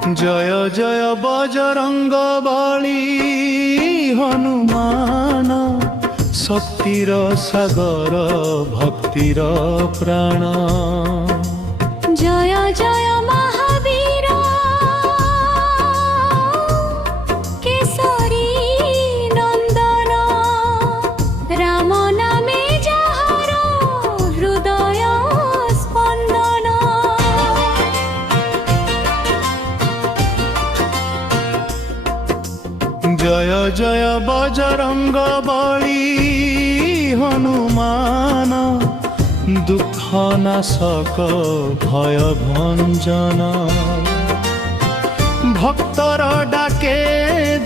जय जय बजरंग बली हनुमान शक्तिर सागर भक्तिर प्राण। जय जय महावीर केसरी नंदन राम नामे जहार हृदय स्पंदन। जय जय बजरंग बली हनुमान दुख नाशक भय भंजन। भक्तर डाके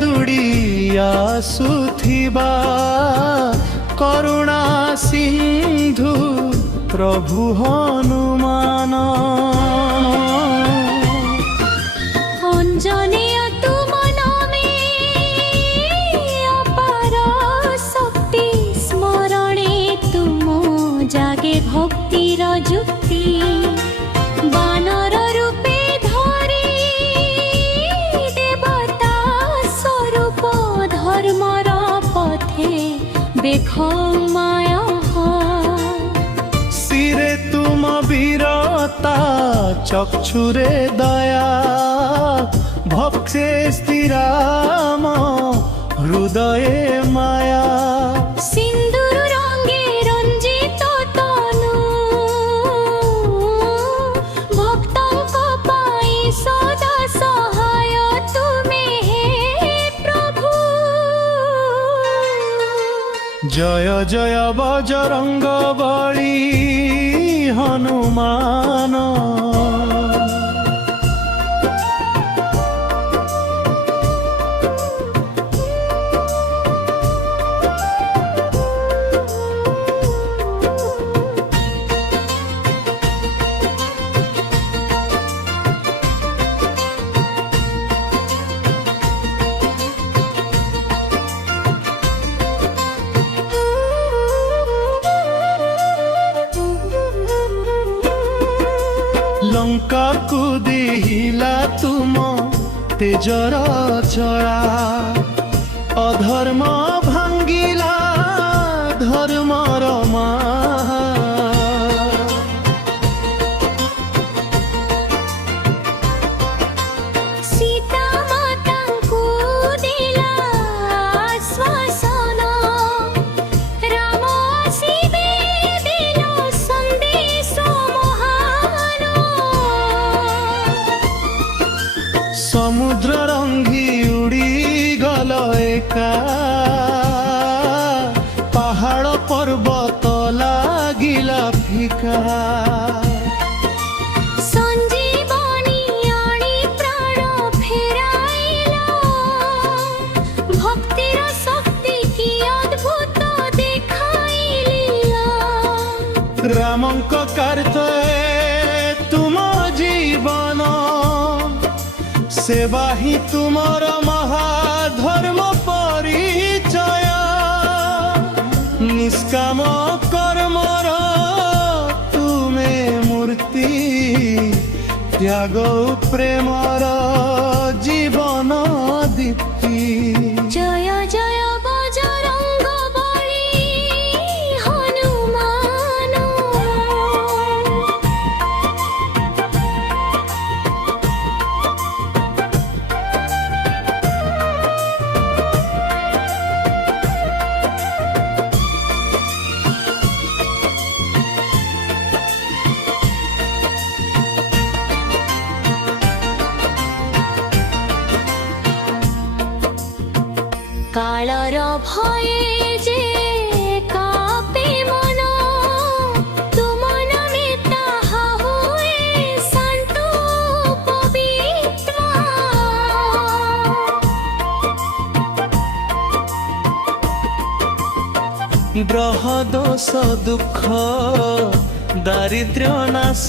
दुड़ी आसुथिबा करुणा सिंधु प्रभु हनुमान। अंजनेय तुम नामे अपार शक्ति स्मरणे तुम जागे भक्तिर जुक्ति। बानर रूपे धरी देवता स्वरूप धर्मर पथे देख माया। सिरे तुम वीरता चक्षुरे दया भक्षे स्थिराम हृदय माया। सिंदूर रंगे रंजित तनु भक्तंक पाई सदा सहाय तुमे हे प्रभु। जय जय बजरंग बली हनुमान। लंका को देहिला तुम तेजर चला अधर्म भांगिला धर्मर माया। सीता माता को दिला आश्वासन राम शिवे दिलो संदेश महान। समुद्र रंगी उड़ी गल एका पहाड़ पर्वत लागिला फिका। संजीवनी आनी प्राण फेराइला भक्तिर शक्ति की अद्भुत देखाइला। रामंक कार्य तुम जीवन सेवा ही तुमर महाधर्म परिचय। निष्काम कर्मर तुमे मूर्ति त्याग प्रेमर जीवन दीप्ति। जय जय बजरंग बली हनुमान। कालर भये जे कापे मन तुम नामे ताहा हुए शांत पवित्र। ग्रह दोष दुख दारिद्र्य नाश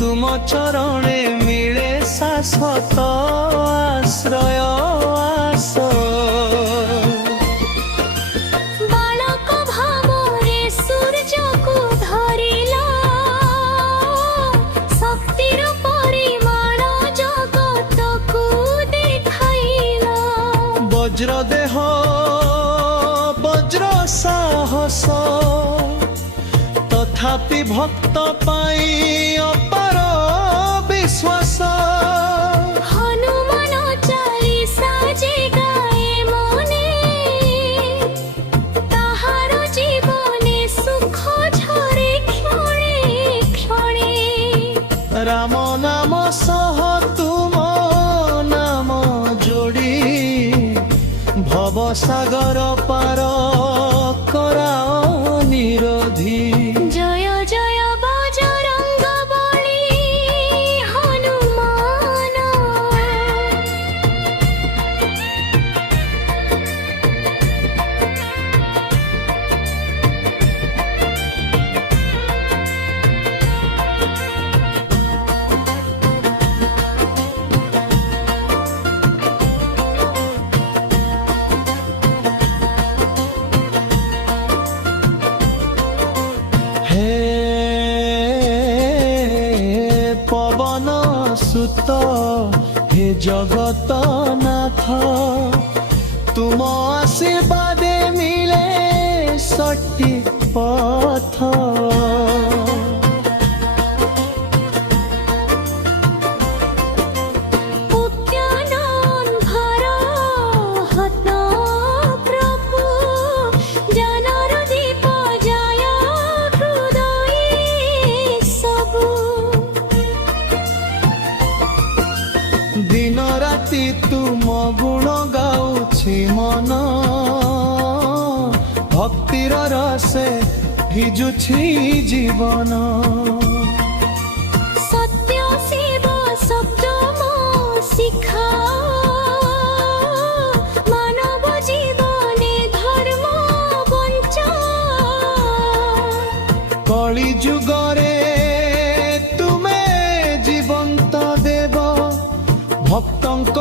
तुम चरणे मिले शाश्वत आश्रय आस। बालक भावरे सूर्य को धरिला शक्तिर परिमाण जग বজ্র দেহ বজ্র সাহস তথাপি ভক্ত পাই অপার বিশ্বাস হনুমান চালিসা যে গায়ে মনে তাহার জীবনে সুখ ঝরে ক্ষণে ক্ষণে রাম নাম সহ তুম নাম যোড়ি ভব সাগর পার কৰাও নিরোধী জয় জয় বজরঙ্গ বলি হনুমান হে পবন সুত হে জগত নাথ তুম আশীর্বাদে মিলে সঠিক পথ উদ্যানন ভর হত প্রভু জানর দীপ জয় হৃদয়ে সবু দিন রাতি তুম গুণ গাউছি মন ভক্তির রসে ভিজুছি জীবন সত্য শিব সপ্তম শিখা মানব জীবনে ধর্ম বঞ্চা কলি যুগরে তুমে জীবন্ত দেব ভক্তଙ୍କ